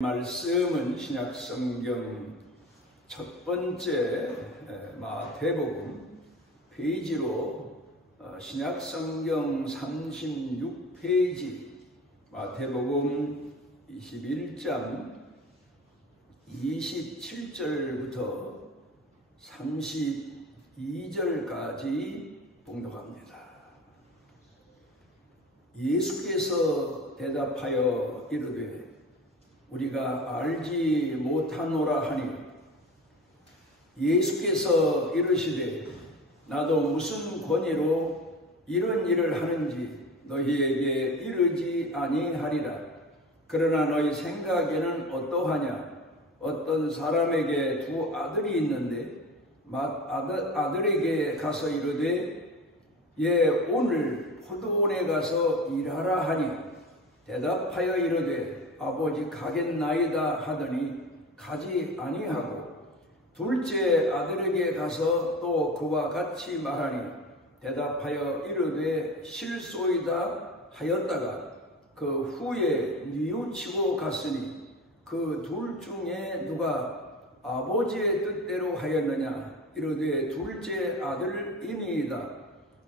말씀은 신약성경 첫 번째 마태복음 페이지로 신약성경 36페이지 마태복음 21장 27절부터 32절까지 봉독합니다. 예수께서 대답하여 이르되 우리가 알지 못하노라 하니 예수께서 이르시되 나도 무슨 권위로 이런 일을 하는지 너희에게 이르지 아니하리라. 그러나 너희 생각에는 어떠하냐? 어떤 사람에게 두 아들이 있는데 아들에게 가서 이르되 오늘 포도원에 가서 일하라 하니 대답하여 이르되 아버지 가겠나이다 하더니 가지 아니하고 둘째 아들에게 가서 또 그와 같이 말하니 대답하여 이르되 실소이다 하였다가 그 후에 뉘우치고 갔으니 그 둘 중에 누가 아버지의 뜻대로 하였느냐? 이르되 둘째 아들이니이다.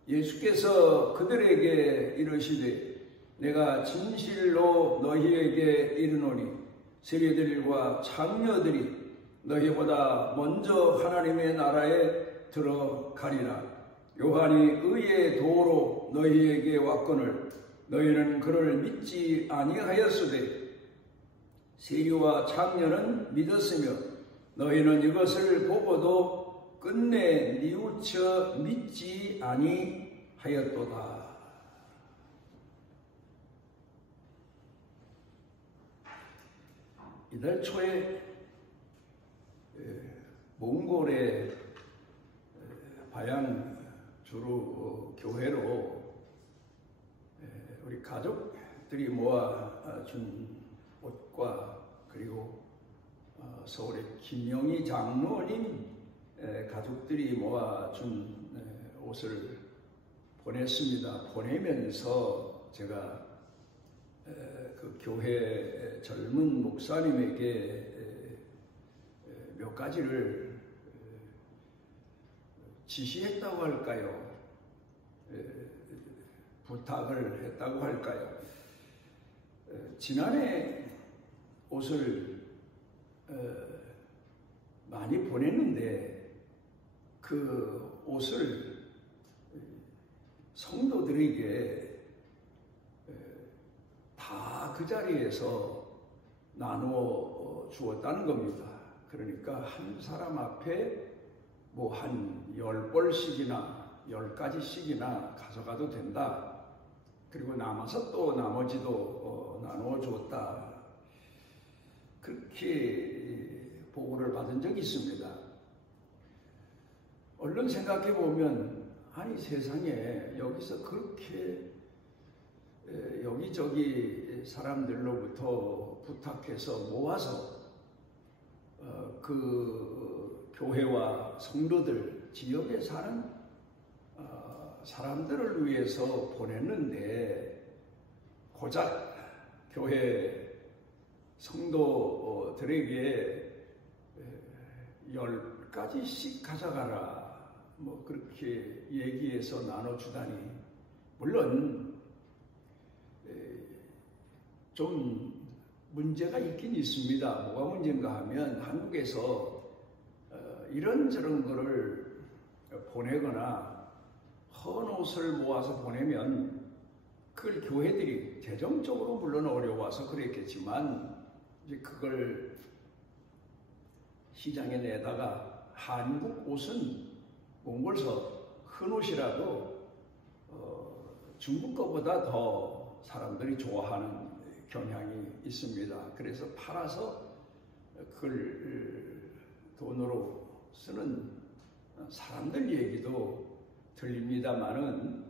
예수께서 그들에게 이르시되 내가 진실로 너희에게 이르노니 세리들과 장녀들이 너희보다 먼저 하나님의 나라에 들어가리라. 요한이 의의 도로 너희에게 왔거늘 너희는 그를 믿지 아니하였으되 세리와 장녀는 믿었으며 너희는 이것을 보고도 끝내 뉘우쳐 믿지 아니하였도다. 이달 초에 몽골의 바양 주로 교회로 우리 가족들이 모아준 옷과 그리고 서울의 김영희 장로님 가족들이 모아준 옷을 보냈습니다. 보내면서 제가 그 교회 젊은 목사님에게 몇 가지를 지시했다고 할까요? 부탁을 했다고 할까요? 지난해 옷을 많이 보냈는데 그 옷을 성도들에게 다 그 자리에서 나누어 주었다는 겁니다. 그러니까 한 사람 앞에 뭐 한 10벌씩이나 10가지씩이나 가져가도 된다. 그리고 남아서 또 나머지도 나누어 주었다. 그렇게 보고를 받은 적이 있습니다. 얼른 생각해 보면 아니 세상에 여기서 그렇게 여기저기 사람들로부터 부탁해서 모아서 그 교회와 성도들 지역에 사는 사람들을 위해서 보냈는데 고작 교회 성도들에게 10가지씩 가져가라 뭐 그렇게 얘기해서 나눠주다니 물론 좀 문제가 있긴 있습니다. 뭐가 문제인가 하면 한국에서 이런저런 거를 보내거나 헌 옷을 모아서 보내면 그걸 교회들이 재정적으로 물론 어려워서 그랬겠지만 이제 그걸 시장에 내다가 한국 옷은 몽골서 헌 옷이라도 중국 거보다 더 사람들이 좋아하는 경향이 있습니다. 그래서 팔아서 그걸 돈으로 쓰는 사람들 얘기도 들립니다만은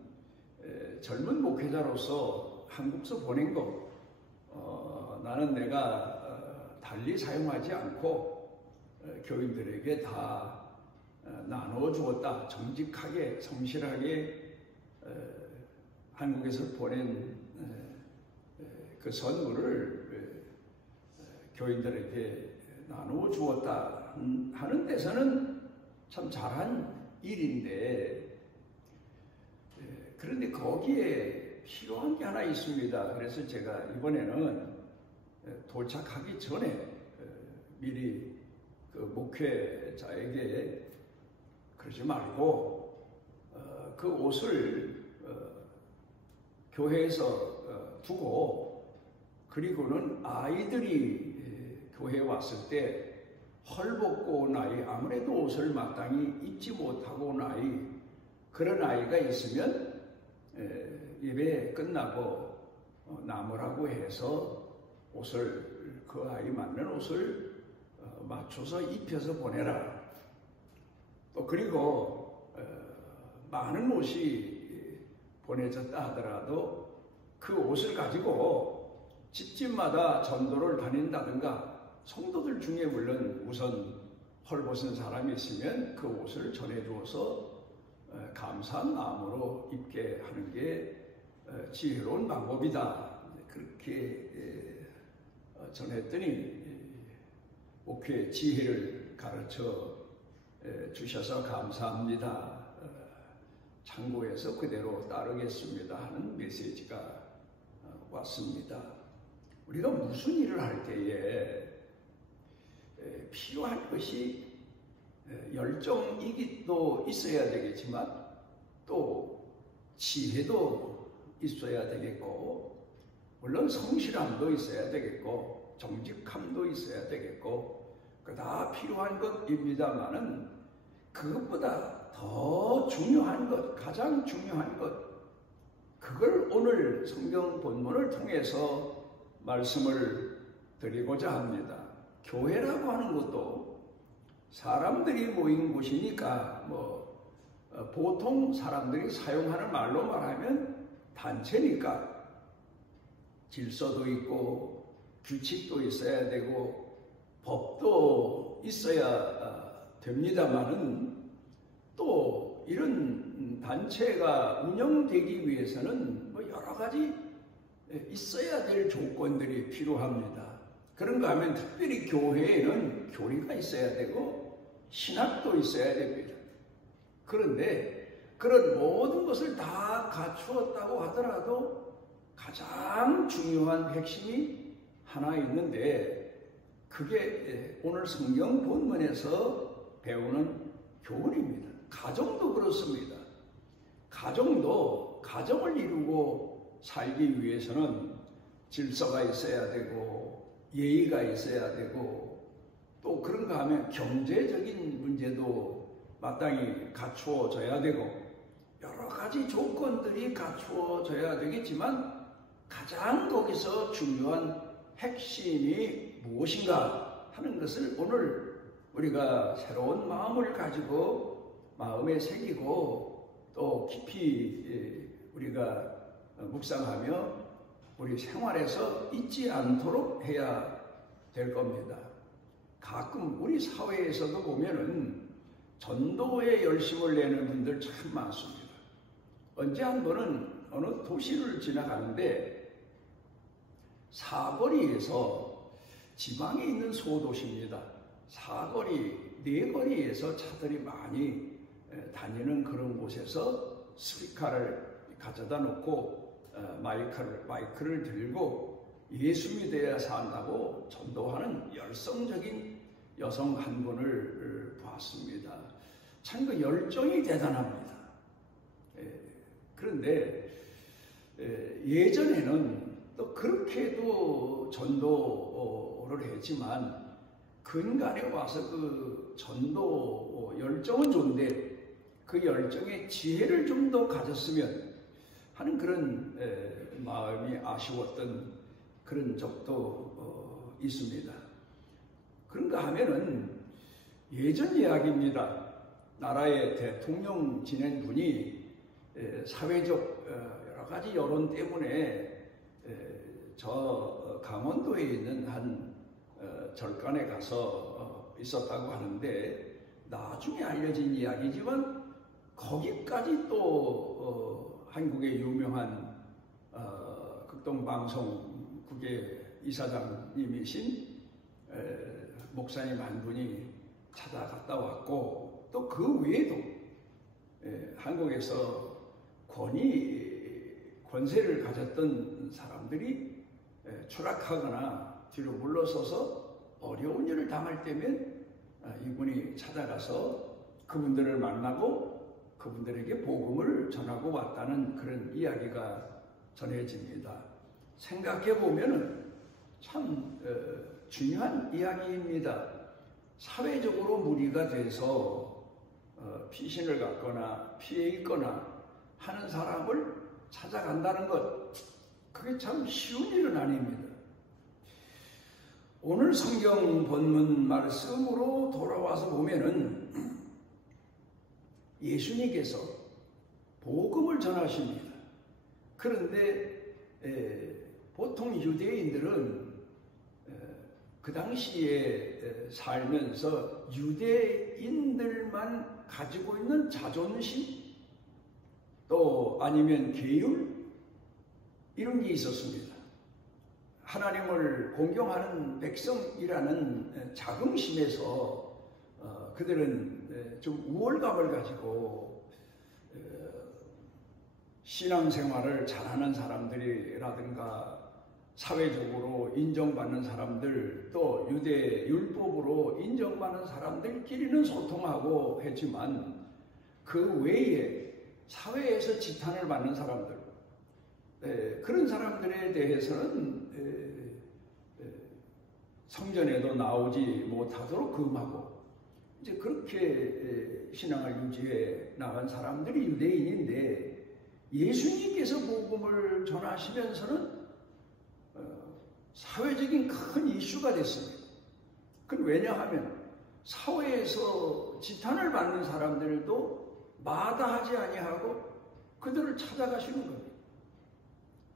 젊은 목회자로서 한국서 보낸 거 나는 내가 달리 사용하지 않고 교인들에게 다 나누어 주었다. 정직하게 성실하게 한국에서 보낸 그 선물을 교인들에게 나누어 주었다 하는 데서는 참 잘한 일인데, 그런데 거기에 필요한 게 하나 있습니다. 그래서 제가 이번에는 도착하기 전에 미리 그 목회자에게 그러지 말고 그 옷을 교회에서 두고, 그리고는 아이들이 교회에 왔을 때 헐벗고 온 아이, 아무래도 옷을 마땅히 입지 못하고 온 아이, 그런 아이가 있으면 예배 끝나고 남으라고 해서 옷을, 그 아이 맞는 옷을 맞춰서 입혀서 보내라. 또 그리고 많은 옷이 보내졌다 하더라도 그 옷을 가지고 집집마다 전도를 다닌다든가, 성도들 중에 물론 우선 헐벗은 사람이 있으면 그 옷을 전해주어서 감사한 마음으로 입게 하는 게 지혜로운 방법이다. 그렇게 전했더니 목회 지혜를 가르쳐 주셔서 감사합니다. 참고해서 그대로 따르겠습니다 하는 메시지가 왔습니다. 우리가 무슨 일을 할 때에 필요한 것이 열정이기도 있어야 되겠지만 또 지혜도 있어야 되겠고, 물론 성실함도 있어야 되겠고, 정직함도 있어야 되겠고, 다 필요한 것입니다만은 그것보다 더 중요한 것, 가장 중요한 것, 그걸 오늘 성경 본문을 통해서 말씀을 드리고자 합니다. 교회라고 하는 것도 사람들이 모인 곳이니까 보통 사람들이 사용하는 말로 말하면 단체니까 질서도 있고 규칙도 있어야 되고 법도 있어야 됩니다만은, 또 이런 단체가 운영되기 위해서는 여러 가지 있어야 될 조건들이 필요합니다. 그런가 하면 특별히 교회에는 교리가 있어야 되고 신학도 있어야 됩니다. 그런데 그런 모든 것을 다 갖추었다고 하더라도 가장 중요한 핵심이 하나 있는데, 그게 오늘 성경 본문에서 배우는 교훈입니다. 가정도 그렇습니다. 가정을 이루고 살기 위해서는 질서가 있어야 되고 예의가 있어야 되고, 또 그런가 하면 경제적인 문제도 마땅히 갖추어져야 되고, 여러 가지 조건들이 갖추어져야 되겠지만 가장 거기서 중요한 핵심이 무엇인가 하는 것을 오늘 우리가 새로운 마음을 가지고 마음에 새기고 또 깊이 우리가 묵상하며 우리 생활에서 잊지 않도록 해야 될 겁니다. 가끔 우리 사회에서도 보면은 전도에 열심을 내는 분들 참 많습니다. 언제 한 번은 어느 도시를 지나가는데 사거리에서, 지방에 있는 소도시입니다. 사거리, 네거리에서 차들이 많이 다니는 그런 곳에서 스피커를 가져다 놓고 마이크를 들고 예수 믿어야 산다고 전도하는 열성적인 여성 한 분을 봤습니다. 참 그 열정이 대단합니다. 그런데 예전에는 또 그렇게도 전도를 했지만 근간에 와서 그 전도 열정은 좋은데 그 열정의 지혜를 좀 더 가졌으면 하는 그런 마음이 아쉬웠던 그런 적도 있습니다. 그런가 하면은 예전 이야기입니다. 나라의 대통령 지낸 분이 사회적 여러 가지 여론 때문에 저 강원도에 있는 한 절간에 가서 있었다고 하는데, 나중에 알려진 이야기지만 거기까지 또 한국의 유명한 극동방송국의 이사장님이신 목사님 한 분이 찾아갔다 왔고, 또 그 외에도 한국에서 권세를 가졌던 사람들이 추락하거나 뒤로 물러서서 어려운 일을 당할 때면 이분이 찾아가서 그분들을 만나고 그분들에게 복음을 전하고 왔다는 그런 이야기가 전해집니다. 생각해 보면 참 중요한 이야기입니다. 사회적으로 무리가 돼서 피신을 갖거나 피해 있거나 하는 사람을 찾아간다는 것, 그게 참 쉬운 일은 아닙니다. 오늘 성경 본문 말씀으로 돌아와서 보면은 예수님께서 복음을 전하십니다. 그런데 보통 유대인들은 그 당시에 살면서 유대인들만 가지고 있는 자존심, 또 아니면 계율, 이런 게 있었습니다. 하나님을 공경하는 백성이라는 자긍심에서 그들은 좀 우월감을 가지고 신앙생활을 잘하는 사람들이라든가 사회적으로 인정받는 사람들, 또 유대 율법으로 인정받는 사람들끼리는 소통하고 했지만 그 외에 사회에서 지탄을 받는 사람들, 그런 사람들에 대해서는 성전에도 나오지 못하도록 금하고, 이제 그렇게 신앙을 유지해 나간 사람들이 유대인인데, 예수님께서 복음을 전하시면서는 사회적인 큰 이슈가 됐습니다. 그건 왜냐하면 사회에서 지탄을 받는 사람들도 마다하지 아니하고 그들을 찾아가시는 겁니다.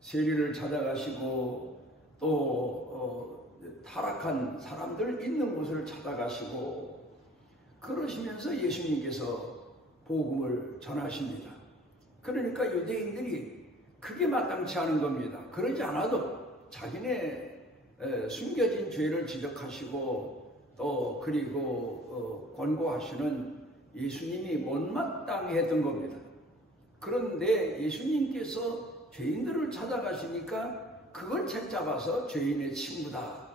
세리를 찾아가시고 또 타락한 사람들 있는 곳을 찾아가시고 그러시면서 예수님께서 복음을 전하십니다. 그러니까 유대인들이 그게 마땅치 않은 겁니다. 그러지 않아도 자기네 숨겨진 죄를 지적하시고 또 그리고 권고하시는 예수님이 못마땅했던 겁니다. 그런데 예수님께서 죄인들을 찾아가시니까 그걸 채잡아서 죄인의 친구다,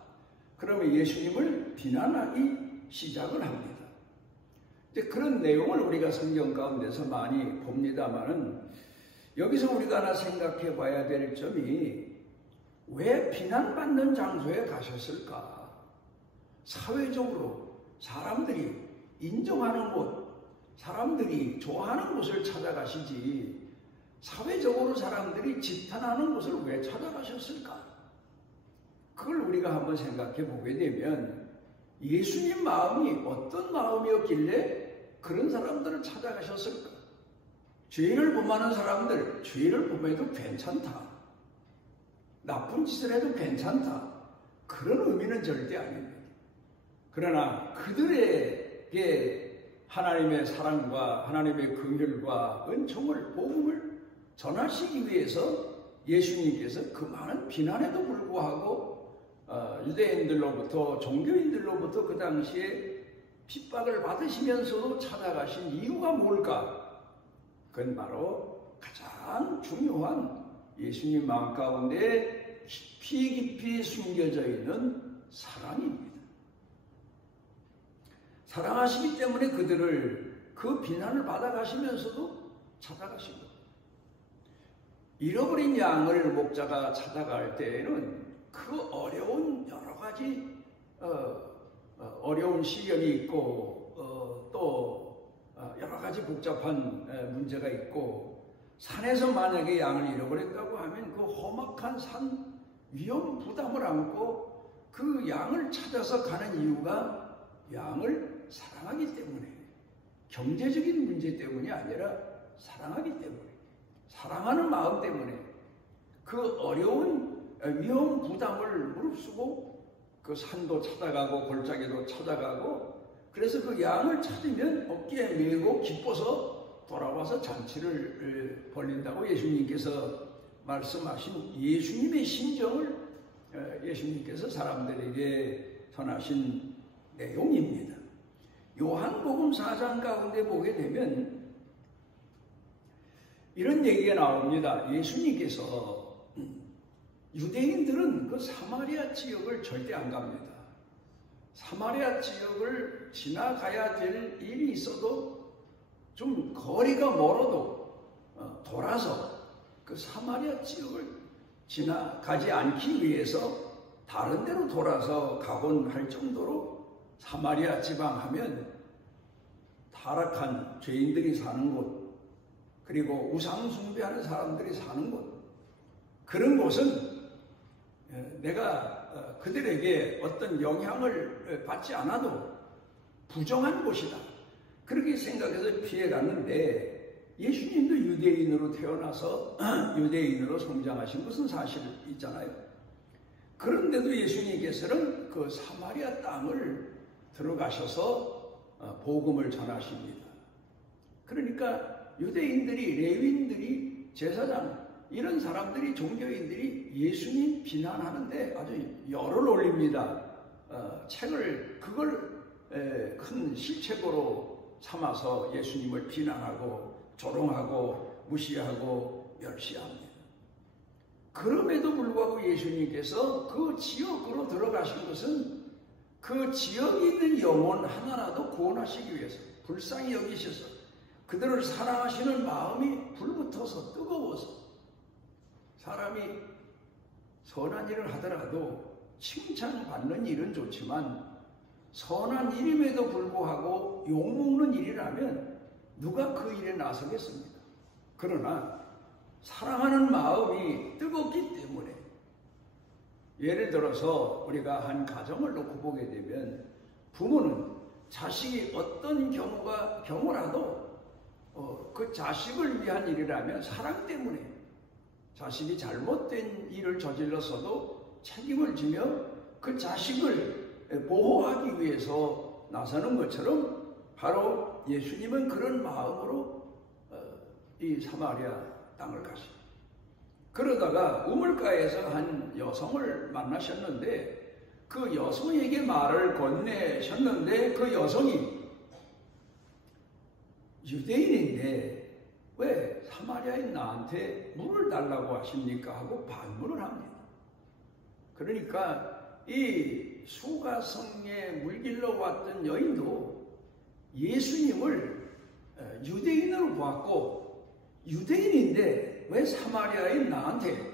그러면 예수님을 비난하기 시작을 합니다. 이제 그런 내용을 우리가 성경 가운데서 많이 봅니다만은, 여기서 우리가 하나 생각해 봐야 될 점이, 왜 비난받는 장소에 가셨을까? 사회적으로 사람들이 인정하는 곳, 사람들이 좋아하는 곳을 찾아가시지 사회적으로 사람들이 지탄하는 곳을 왜 찾아가셨을까? 그걸 우리가 한번 생각해 보게 되면 예수님 마음이 어떤 마음이었길래 그런 사람들을 찾아가셨을까? 죄를 범하는 사람들, 죄를 범해도 괜찮다, 나쁜 짓을 해도 괜찮다, 그런 의미는 절대 아닙니다. 그러나 그들에게 하나님의 사랑과 하나님의 긍휼과 은총을, 복음을 전하시기 위해서 예수님께서 그 많은 비난에도 불구하고 유대인들로부터, 종교인들로부터 그 당시에 핍박을 받으시면서도 찾아가신 이유가 뭘까? 그건 바로 가장 중요한 예수님 마음 가운데 깊이 깊이 숨겨져 있는 사랑입니다. 사랑하시기 때문에 그들을 그 비난을 받아가시면서도 찾아가신 것. 잃어버린 양을 목자가 찾아갈 때에는 그 어려운 여러 가지 어려운 시련이 있고 또 여러 가지 복잡한 문제가 있고, 산에서 만약에 양을 잃어버렸다고 하면 그 험악한 산 위험 부담을 안고 그 양을 찾아서 가는 이유가 양을 사랑하기 때문에, 경제적인 문제 때문이 아니라 사랑하기 때문에, 사랑하는 마음 때문에 그 어려운 위험 부담을 무릅쓰고 그 산도 찾아가고 골짜기도 찾아가고, 그래서 그 양을 찾으면 어깨에 메고 기뻐서 돌아와서 잔치를 벌린다고 예수님께서 말씀하신 예수님의 심정을 예수님께서 사람들에게 전하신 내용입니다. 요한복음 4장 가운데 보게 되면 이런 얘기가 나옵니다. 예수님께서 유대인들은 그 사마리아 지역을 절대 안 갑니다. 사마리아 지역을 지나가야 될 일이 있어도 좀 거리가 멀어도 돌아서 그 사마리아 지역을 지나가지 않기 위해서 다른 데로 돌아서 가곤 할 정도로 사마리아 지방 하면 타락한 죄인들이 사는 곳, 그리고 우상 숭배하는 사람들이 사는 곳, 그런 곳은 내가 그들에게 어떤 영향을 받지 않아도 부정한 곳이다, 그렇게 생각해서 피해갔는데, 예수님도 유대인으로 태어나서 유대인으로 성장하신 것은 사실 있잖아요. 그런데도 예수님께서는 그 사마리아 땅을 들어가셔서 복음을 전하십니다. 그러니까 유대인들이, 레위인들이, 제사장, 이런 사람들이, 종교인들이 예수님 비난하는데 아주 열을 올립니다. 그걸 큰 실책으로 삼아서 예수님을 비난하고 조롱하고 무시하고 멸시합니다. 그럼에도 불구하고 예수님께서 그 지역으로 들어가신 것은 그 지역에 있는 영혼 하나라도 구원하시기 위해서, 불쌍히 여기셔서 그들을 사랑하시는 마음이 불붙어서 뜨거워서, 사람이 선한 일을 하더라도 칭찬받는 일은 좋지만 선한 일임에도 불구하고 욕먹는 일이라면 누가 그 일에 나서겠습니까? 그러나 사랑하는 마음이 뜨겁기 때문에, 예를 들어서 우리가 한 가정을 놓고 보게 되면 부모는 자식이 어떤 경우라도 그 자식을 위한 일이라면 사랑 때문에, 자식이 잘못된 일을 저질렀어도 책임을 지며 그 자식을 보호하기 위해서 나서는 것처럼 바로 예수님은 그런 마음으로 이 사마리아 땅을 가십니다. 그러다가 우물가에서 한 여성을 만나셨는데 그 여성에게 말을 건네셨는데 그 여성이 유대인인데 왜 사마리아인 나한테 물을 달라고 하십니까? 하고 반문을 합니다. 그러니까 이 수가성에 물길러 왔던 여인도 예수님을 유대인으로 보았고, 유대인인데 왜 사마리아인 나한테,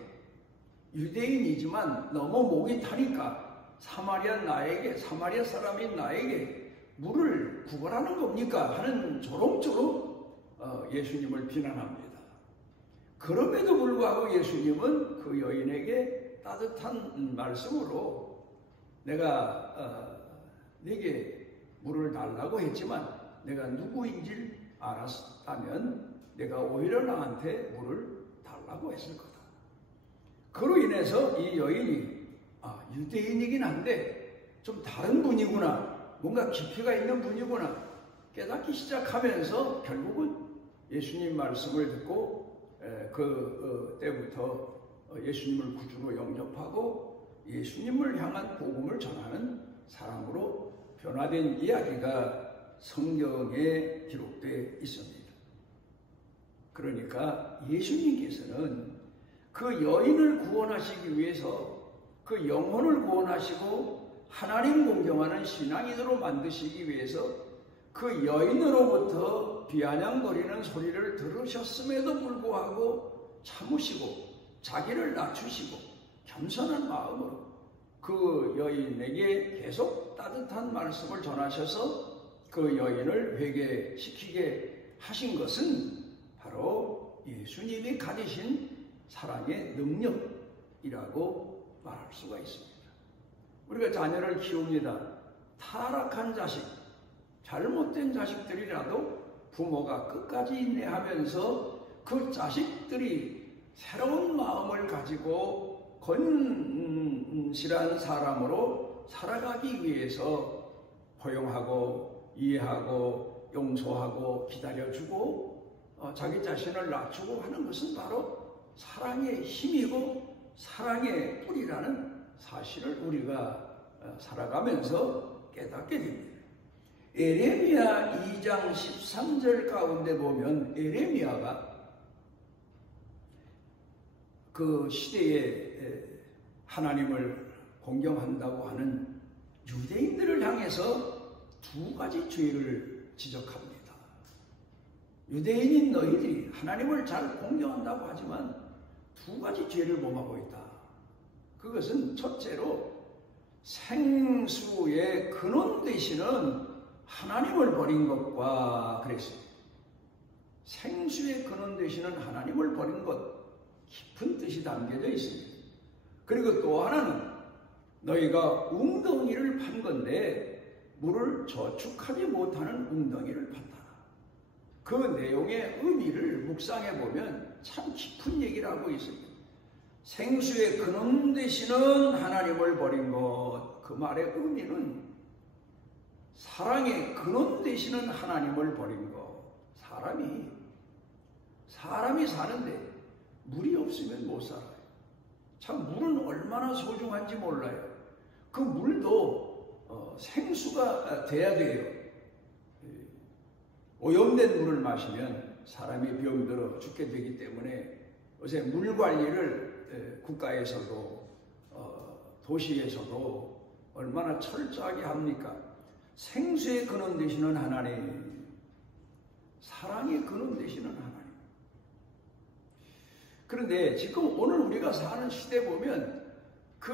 유대인이지만 너무 목이 타니까 사마리아 사람인 나에게 물을 구걸하는 겁니까? 하는 조롱조롱 예수님을 비난합니다. 그럼에도 불구하고 예수님은 그 여인에게 따뜻한 말씀으로 내가 네게 물을 달라고 했지만 내가 누구인지를 알았다면 내가 오히려 나한테 물을 달라고 했을 거다. 그로 인해서 이 여인이 유대인이긴 한데 좀 다른 분이구나, 뭔가 깊이가 있는 분이구나 깨닫기 시작하면서 결국은 예수님 말씀을 듣고 그때부터 예수님을 구주로 영접하고 예수님을 향한 복음을 전하는 사람으로 변화된 이야기가 성경에 기록되어 있습니다. 그러니까 예수님께서는 그 여인을 구원하시기 위해서 그 영혼을 구원하시고 하나님 공경하는 신앙인으로 만드시기 위해서 그 여인으로부터 비아냥거리는 소리를 들으셨음에도 불구하고 참으시고 자기를 낮추시고 겸손한 마음으로 그 여인에게 계속 따뜻한 말씀을 전하셔서 그 여인을 회개시키게 하신 것은 바로 예수님이 가지신 사랑의 능력이라고 말할 수가 있습니다. 우리가 자녀를 키웁니다. 타락한 자식, 잘못된 자식들이라도 부모가 끝까지 인내하면서 그 자식들이 새로운 마음을 가지고 건실한 사람으로 살아가기 위해서 포용하고 이해하고 용서하고 기다려주고 자기 자신을 낮추고 하는 것은 바로 사랑의 힘이고 사랑의 뿌리라는 사실을 우리가 살아가면서 깨닫게 됩니다. 에레미야 2장 13절 가운데 보면 에레미야가 그 시대에 하나님을 공경한다고 하는 유대인들을 향해서 두 가지 죄를 지적합니다. 유대인인 너희들이 하나님을 잘 공경한다고 하지만 두 가지 죄를 범하고 있다. 그것은 첫째로 생수의 근원 되시는 하나님을 버린 것과 그랬습니다. 생수의 근원 되시는 하나님을 버린 것, 깊은 뜻이 담겨져 있습니다. 그리고 또 하나는 너희가 웅덩이를 판 건데 물을 저축하지 못하는 웅덩이를 판다. 그 내용의 의미를 묵상해 보면 참 깊은 얘기를 하고 있습니다. 생수의 근원 되시는 하나님을 버린 것, 그 말의 의미는 사랑의 근원 되시는 하나님을 버린 것. 사람이 사는데 물이 없으면 못 살아요. 참 물은 얼마나 소중한지 몰라요. 그 물도 생수가 돼야 돼요. 오염된 물을 마시면 사람이 병들어 죽게 되기 때문에 요새 물 관리를 국가에서도 도시에서도 얼마나 철저하게 합니까? 생수의 근원 되시는 하나님, 사랑의 근원 되시는 하나님. 그런데 지금 오늘 우리가 사는 시대 보면 그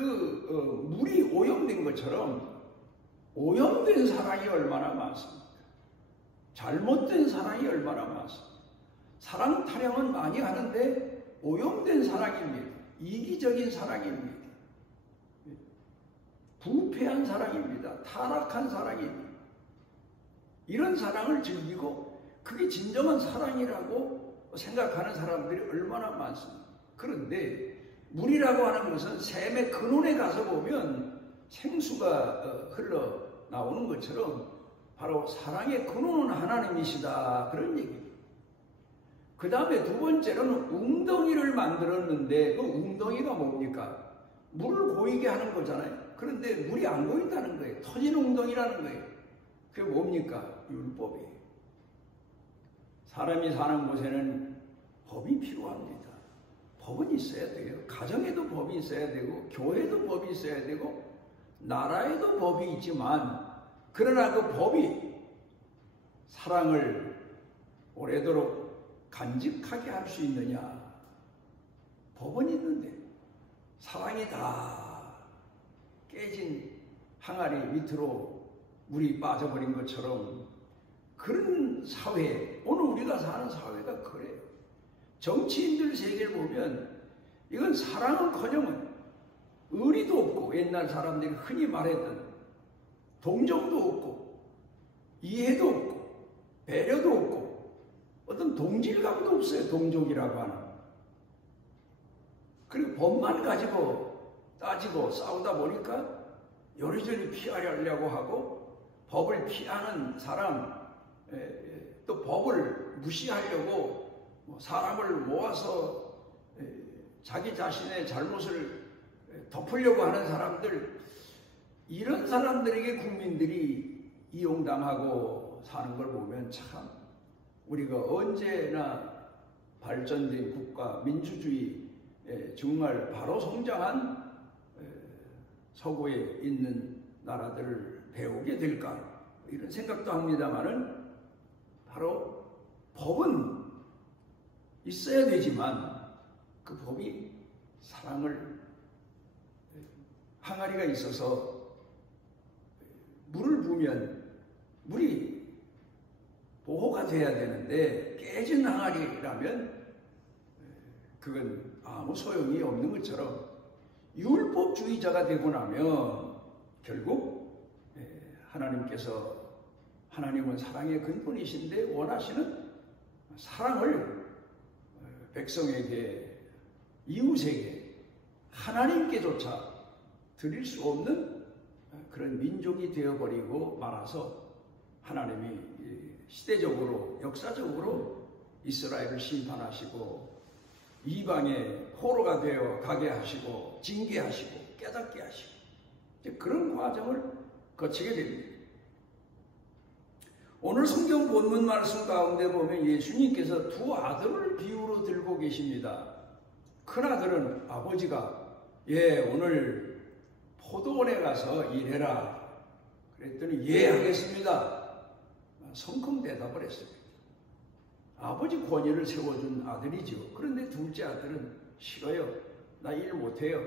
물이 오염된 것처럼 오염된 사랑이 얼마나 많습니까? 잘못된 사랑이 얼마나 많습니까? 사랑 타령은 많이 하는데 오염된 사랑입니다. 이기적인 사랑입니다. 부패한 사랑입니다. 타락한 사랑입니다. 이런 사랑을 즐기고 그게 진정한 사랑이라고 생각하는 사람들이 얼마나 많습니다. 그런데 물이라고 하는 것은 샘의 근원에 가서 보면 생수가 흘러나오는 것처럼 바로 사랑의 근원은 하나님이시다, 그런 얘기입니다. 그 다음에 두 번째로는 웅덩이를 만들었는데 그 웅덩이가 뭡니까? 물을 고이게 하는 거잖아요. 그런데 물이 안 고인다는 거예요. 터진 웅덩이라는 거예요. 그게 뭡니까? 율법이에요. 사람이 사는 곳에는 법이 필요합니다. 법은 있어야 돼요. 가정에도 법이 있어야 되고 교회도 법이 있어야 되고 나라에도 법이 있지만, 그러나 그 법이 사랑을 오래도록 간직하게 할 수 있느냐? 법은 있는데 사랑이 다 깨진 항아리 밑으로 물이 빠져버린 것처럼 그런 사회, 오늘 우리가 사는 사회가 그래요. 정치인들 세계를 보면 이건 사랑은커녕 의리도 없고, 옛날 사람들이 흔히 말했던 동정도 없고 이해도 없고 배려도 없고 어떤 동질감도 없어요. 동족이라고 하는. 그리고 법만 가지고 따지고 싸우다 보니까 요리조리 피하려고 하고, 법을 피하는 사람, 또 법을 무시하려고 사람을 모아서 자기 자신의 잘못을 덮으려고 하는 사람들, 이런 사람들에게 국민들이 이용당하고 사는 걸 보면 참 우리가 언제나 발전된 국가, 민주주의 정말 바로 성장한 서구에 있는 나라들을 배우게 될까, 이런 생각도 합니다만은, 바로 법은 있어야 되지만 그 법이 사랑을, 항아리가 있어서 물을 부으면 물이 보호가 돼야 되는데 깨진 항아리라면 그건 아무 소용이 없는 것처럼, 율법주의자가 되고 나면 결국 하나님은 사랑의 근본이신데 원하시는 사랑을 백성에게, 이웃에게, 하나님께조차 드릴 수 없는 그런 민족이 되어버리고 말아서 하나님이 시대적으로, 역사적으로 이스라엘을 심판하시고 이방의 포로가 되어 가게 하시고 징계하시고 깨닫게 하시고 그런 과정을 거치게 됩니다. 오늘 성경 본문 말씀 가운데 보면 예수님께서 두 아들을 비유로 들고 계십니다. 큰아들은 아버지가 오늘 포도원에 가서 일해라 그랬더니 하겠습니다. 성큼 대답을 했습니다. 아버지 권위를 세워준 아들이죠. 그런데 둘째 아들은 싫어요. 나 일 못해요.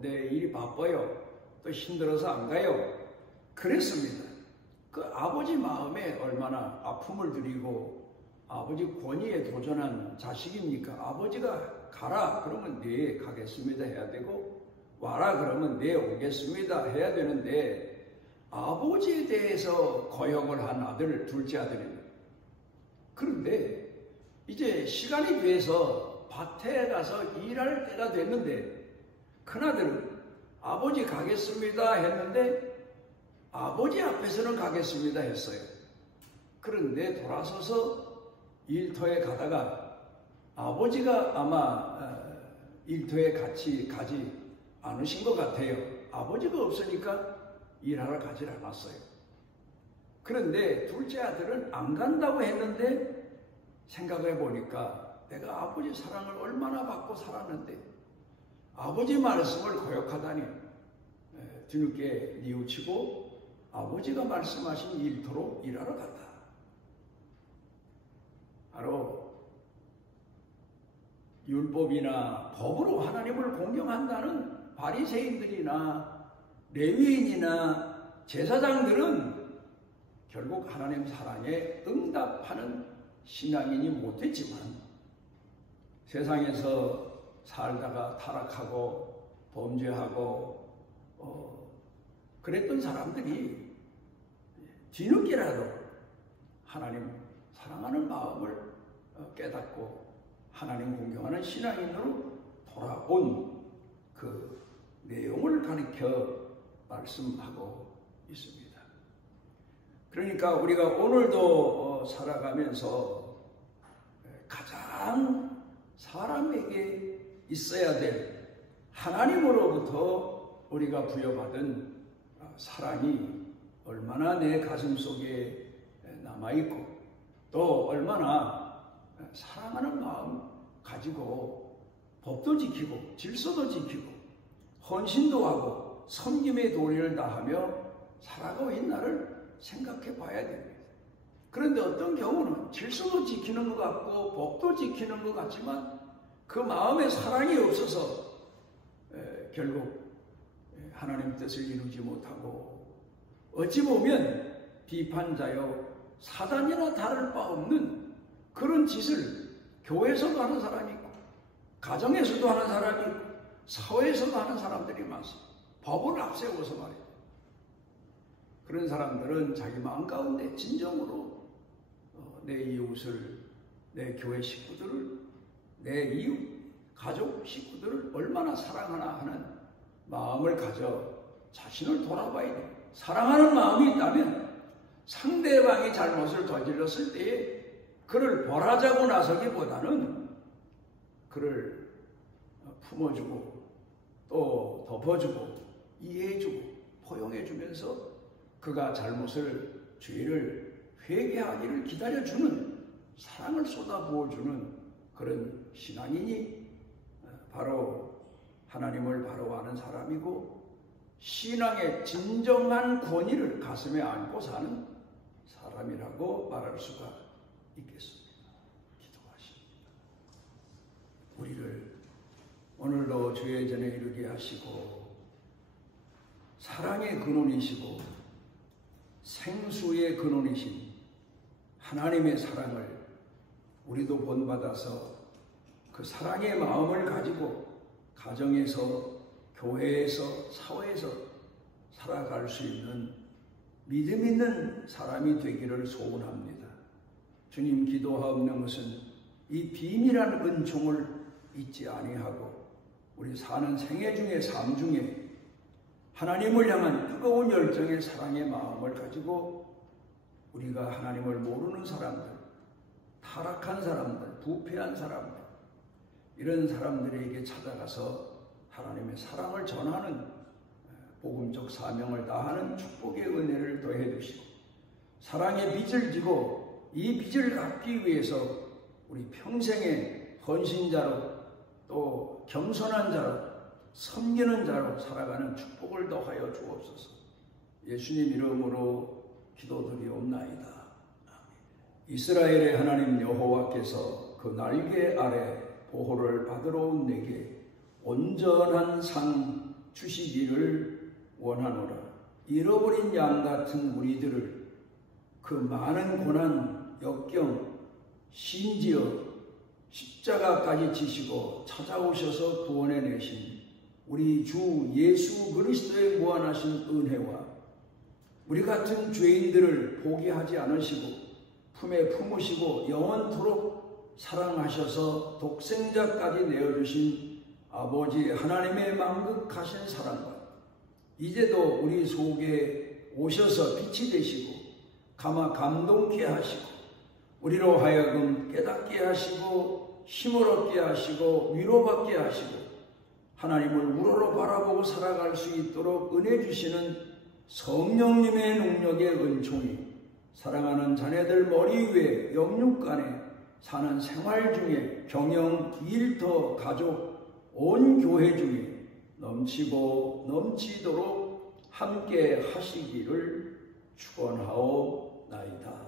내 일이 바빠요. 또 힘들어서 안 가요. 그랬습니다. 그 아버지 마음에 얼마나 아픔을 드리고 아버지 권위에 도전한 자식입니까? 아버지가 가라 그러면 네 가겠습니다 해야 되고 와라 그러면 네 오겠습니다 해야 되는데 아버지에 대해서 거역을 한 아들, 둘째 아들입니다. 그런데 이제 시간이 돼서 밭에 가서 일할 때가 됐는데 큰아들은 아버지 가겠습니다 했는데 아버지 앞에서는 가겠습니다 했어요. 그런데 돌아서서 일터에 가다가 아버지가 아마 일터에 같이 가지 않으신 것 같아요. 아버지가 없으니까 일하러 가질 않았어요. 그런데 둘째 아들은 안 간다고 했는데 생각해 보니까 내가 아버지 사랑을 얼마나 받고 살았는데 아버지 말씀을 거역하다니 뒤늦게 뉘우치고 아버지가 말씀하신 일터로 일하러 갔다. 바로 율법이나 법으로 하나님을 공경한다는 바리새인들이나 레위인이나 제사장들은 결국 하나님 사랑에 응답하는 신앙인이 못됐지만 세상에서 살다가 타락하고 범죄하고 그랬던 사람들이 뒤늦게라도 하나님 사랑하는 마음을 깨닫고 하나님 공경하는 신앙인으로 돌아온 그 내용을 가리켜 말씀하고 있습니다. 그러니까 우리가 오늘도 살아가면서 가장 사람에게 있어야 될 하나님으로부터 우리가 부여받은 사랑이 얼마나 내 가슴 속에 남아있고 또 얼마나 사랑하는 마음 가지고 법도 지키고 질서도 지키고 헌신도 하고 섬김의 도리를 다하며 살아가고 있나를 생각해 봐야 됩니다. 그런데 어떤 경우는 질서도 지키는 것 같고 법도 지키는 것 같지만 그 마음에 사랑이 없어서 결국 하나님 뜻을 이루지 못하고 어찌 보면 비판자요 사단이나 다를 바 없는 그런 짓을 교회에서도 하는 사람이 있고 가정에서도 하는 사람이 있고 사회에서도 하는 사람들이 많습니다. 법을 앞세워서 말이에요. 그런 사람들은 자기 마음 가운데 진정으로 내 이웃을, 내 교회 식구들을, 내 이웃, 가족 식구들을 얼마나 사랑하나 하는 마음을 가져 자신을 돌아봐야 돼요. 사랑하는 마음이 있다면 상대방이 잘못을 저질렀을 때에 그를 벌하자고 나서기보다는 그를 품어주고 또 덮어주고 이해해주고 포용해주면서 그가 잘못을 죄를 회개하기를 기다려주는 사랑을 쏟아부어주는 그런 신앙인이 바로 하나님을 바로 아는 사람이고 신앙의 진정한 권위를 가슴에 안고 사는 사람이라고 말할 수가 있겠습니다. 기도하십니다. 우리를 오늘도 주의 전에 이르게 하시고 사랑의 근원이시고 생수의 근원이신 하나님의 사랑을 우리도 본받아서 그 사랑의 마음을 가지고 가정에서 교회에서 사회에서 살아갈 수 있는 믿음 있는 사람이 되기를 소원합니다. 주님 기도하옵는 것은 이 비밀한 은총을 잊지 아니하고 우리 사는 생애 중에 삶 중에 하나님을 향한 뜨거운 열정의 사랑의 마음을 가지고 우리가 하나님을 모르는 사람들, 타락한 사람들, 부패한 사람들 이런 사람들에게 찾아가서 하나님의 사랑을 전하는 복음적 사명을 다하는 축복의 은혜를 더해 주시고 사랑의 빚을 지고 이 빚을 갚기 위해서 우리 평생의 헌신자로 또 겸손한 자로 섬기는 자로 살아가는 축복을 더하여 주옵소서. 예수님 이름으로 기도드리옵나이다. 이스라엘의 하나님 여호와께서 그 날개 아래 보호를 받으러 온 내게 온전한 상 주시기를 원하노라. 잃어버린 양 같은 우리들을 그 많은 고난, 역경, 심지어 십자가까지 지시고 찾아오셔서 구원해 내신 우리 주 예수 그리스도의 무한하신 은혜와 우리 같은 죄인들을 포기하지 않으시고 품에 품으시고 영원토록 사랑하셔서 독생자까지 내어주신 아버지 하나님의 만극하신 사랑과 이제도 우리 속에 오셔서 빛이 되시고 감동케 하시고 우리로 하여금 깨닫게 하시고 힘을 얻게 하시고 위로받게 하시고 하나님을 우러러 바라보고 살아갈 수 있도록 은혜 주시는 성령님의 능력의 은총이 사랑하는 자녀들 머리 위에 영육간에 사는 생활 중에 경영, 일터, 가족, 온 교회 중에 넘치고 넘치도록 함께 하시기를 축원하옵나이다.